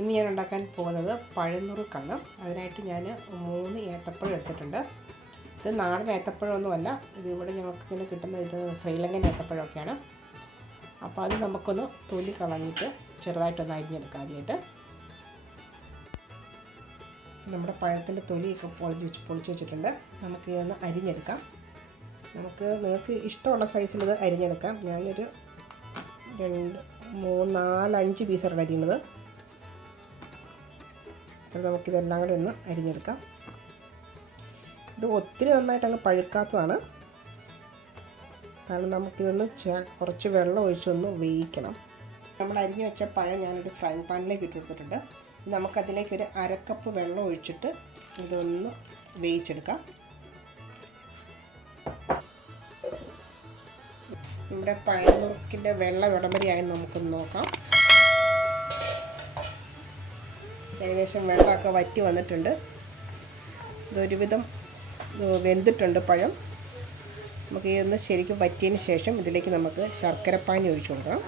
ഇന്ന് ഞാൻ ഉണ്ടാക്കാൻ പോകുന്നത് പഴനുറുക്കാണ്. അതിനായിട്ട് ഞാൻ 3 ഏത്തപ്പഴം എടുത്തിട്ടുണ്ട്. ഇത് നാടൻ ഏത്തപ്പഴമൊന്നുമല്ല, ഇതിവിടെ ഞങ്ങൾക്കിങ്ങനെ കിട്ടുന്ന ഇത് ശ്രീലങ്കൻ ഏത്തപ്പഴമൊക്കെയാണ്. അപ്പോൾ അത് നമുക്കൊന്ന് തൊലി കളഞ്ഞിട്ട് ചെറുതായിട്ടൊന്ന് അരിഞ്ഞെടുക്കാം. ആദ്യമായിട്ട് നമ്മുടെ പഴത്തിൻ്റെ തൊലിയൊക്കെ പൊളിച്ച് വെച്ചിട്ടുണ്ട്. നമുക്ക് ഇതൊന്ന് അരിഞ്ഞെടുക്കാം. നിങ്ങൾക്ക് ഇഷ്ടമുള്ള സൈസിൽ ഇത് അരിഞ്ഞെടുക്കാം. ഞാനൊരു 2, 3, 4, 5 പീസാണ് അരിയുന്നത്. അപ്പോൾ നമുക്കിതെല്ലാം കൂടി ഒന്ന് അരിഞ്ഞെടുക്കാം. ഇത് ഒത്തിരി നന്നായിട്ട് അങ്ങ് പഴുക്കാത്തതാണ്, കാരണം നമുക്കിതൊന്ന് കുറച്ച് വെള്ളം ഒഴിച്ചൊന്ന് വേവിക്കണം. നമ്മൾ അരിഞ്ഞു വെച്ച പഴം ഞാനൊരു ഫ്രൈ പാനിലേക്ക് ഇട്ടെടുത്തിട്ടുണ്ട്. നമുക്കതിലേക്കൊരു 1/2 കപ്പ് വെള്ളം ഒഴിച്ചിട്ട് ഇതൊന്ന് വേവിച്ചെടുക്കാം. നമ്മുടെ പഴനുറുക്കിൻ്റെ വെള്ളം ഉടമ്പടിയായി നമുക്കൊന്ന് നോക്കാം. ഏകദേശം വെള്ളമൊക്കെ വറ്റി വന്നിട്ടുണ്ട്. ഇതൊരുവിധം വെന്തിട്ടുണ്ട് പഴം. നമുക്ക് ഇതൊന്ന് ശരിക്കും വറ്റിയതിന് ശേഷം ഇതിലേക്ക് നമുക്ക് ശർക്കരപ്പാനി ഒഴിച്ചു കൊടുക്കണം.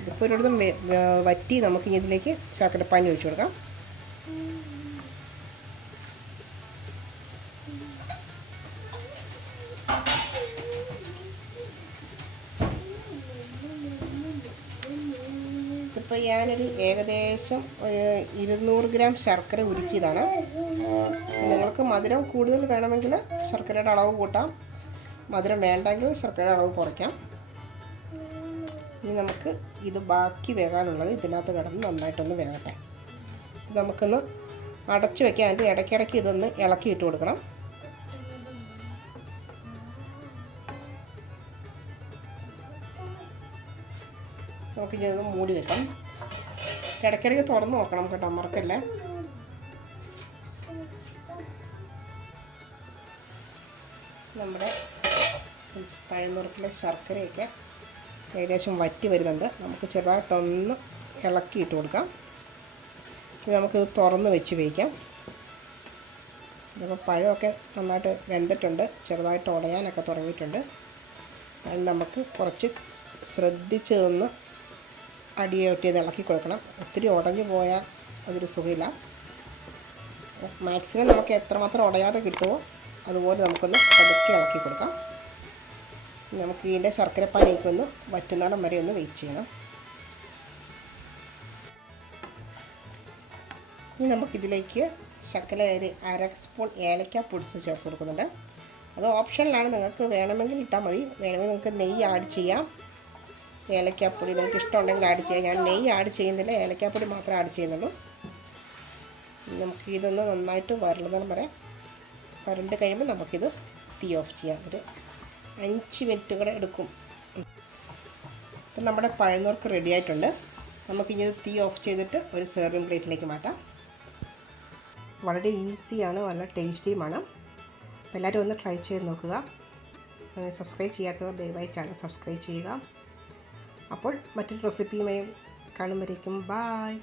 ഇതിപ്പോൾ ഒരിടത്തും വറ്റി നമുക്ക് ഇതിലേക്ക് ശർക്കരപ്പാനി ഒഴിച്ചു കൊടുക്കാം. ഇപ്പോൾ ഞാനൊരു ഏകദേശം 200 ഗ്രാം ശർക്കര ഉരുക്കിയതാണ്. നിങ്ങൾക്ക് മധുരം കൂടുതൽ വേണമെങ്കിൽ ശർക്കരയുടെ അളവ് കൂട്ടാം, മധുരം വേണ്ടെങ്കിൽ ശർക്കരയുടെ അളവ് കുറയ്ക്കാം. ഇനി നമുക്ക് ഇത് ബാക്കി വേകാനുള്ളത് ഇതിനകത്ത് കിടന്ന് നന്നായിട്ടൊന്ന് വേകട്ടെ. നമുക്കൊന്ന് അടച്ചു വയ്ക്കാം. അതിൻ്റെ ഇടയ്ക്കിടയ്ക്ക് ഇതൊന്ന് ഇളക്കിയിട്ട് കൊടുക്കണം. നമുക്കിനി ഇത് മൂടി വെക്കാം. ഇടയ്ക്കിടയ്ക്ക് തുറന്ന് നോക്കണം കേട്ടോ, മറക്കല്ലേ. നമ്മുടെ പഴനുറുക്കിലെ ശർക്കരയൊക്കെ ഏകദേശം വറ്റി വരുന്നുണ്ട്. നമുക്ക് ചെറുതായിട്ടൊന്ന് ഇളക്കിയിട്ട് കൊടുക്കാം. ഇത് നമുക്കിത് തുറന്ന് വെച്ച് വയ്ക്കാം. ഇതിപ്പോൾ പഴമൊക്കെ നന്നായിട്ട് വെന്തിട്ടുണ്ട്, ചെറുതായിട്ട് ഉടയാനൊക്കെ തുടങ്ങിയിട്ടുണ്ട്. അതിന് നമുക്ക് കുറച്ച് ശ്രദ്ധിച്ച് നിന്ന് അടിയൊട്ടിയത് ഇളക്കി കൊടുക്കണം. ഒത്തിരി ഉടഞ്ഞു പോയാൽ അതൊരു സുഖമില്ല. മാക്സിമം നമുക്ക് എത്രമാത്രം ഉടയാതെ കിട്ടുമോ അതുപോലെ നമുക്കൊന്ന് പതുക്കെ ഇളക്കി കൊടുക്കാം. നമുക്ക് ഇതിൻ്റെ ശർക്കരപ്പാനിയൊക്കെ വറ്റുന്നിടം വരെ ഒന്ന് വെയിറ്റ് ചെയ്യണം. ഇനി നമുക്കിതിലേക്ക് ശർക്കര 1/2 സ്പൂൺ ഏലക്ക പൊടിച്ച് ചേർത്ത് കൊടുക്കുന്നുണ്ട്. അത് ഓപ്ഷനിലാണ്, നിങ്ങൾക്ക് വേണമെങ്കിൽ ഇട്ടാൽ മതി. വേണമെങ്കിൽ നിങ്ങൾക്ക് നെയ്യ് ആഡ് ചെയ്യാം. ഏലക്കാപ്പൊടി നിങ്ങൾക്ക് ഇഷ്ടമുണ്ടെങ്കിൽ ആഡ് ചെയ്യാം. ഞാൻ നെയ്യ് ആഡ് ചെയ്യുന്നില്ല, ഏലക്കാപ്പൊടി മാത്രമേ ആഡ് ചെയ്യുന്നുള്ളൂ. നമുക്ക് ഇതൊന്ന് നന്നായിട്ട് വരളുന്നതിന് വരെ വരണ്ട് കഴിയുമ്പോൾ നമുക്കിത് തീ ഓഫ് ചെയ്യാം. ഒരു 5 മിനിറ്റ് കൂടെ എടുക്കും. അപ്പം നമ്മുടെ പഴനുറുക്ക് റെഡി ആയിട്ടുണ്ട്. നമുക്കിനി തീ ഓഫ് ചെയ്തിട്ട് ഒരു സെർവിങ് പ്ലേറ്റിലേക്ക് മാറ്റാം. വളരെ ഈസിയാണ്, നല്ല ടേസ്റ്റിയുമാണ്. അപ്പോൾ എല്ലാവരും ഒന്ന് ട്രൈ ചെയ്ത് നോക്കുക. സബ്സ്ക്രൈബ് ചെയ്യാത്തവർ ദയവായി ചാനൽ സബ്സ്ക്രൈബ് ചെയ്യുക. അപ്പോൾ മറ്റൊരു റെസിപ്പിയുമായി കാണുമ്പോഴേക്കും ബായ്.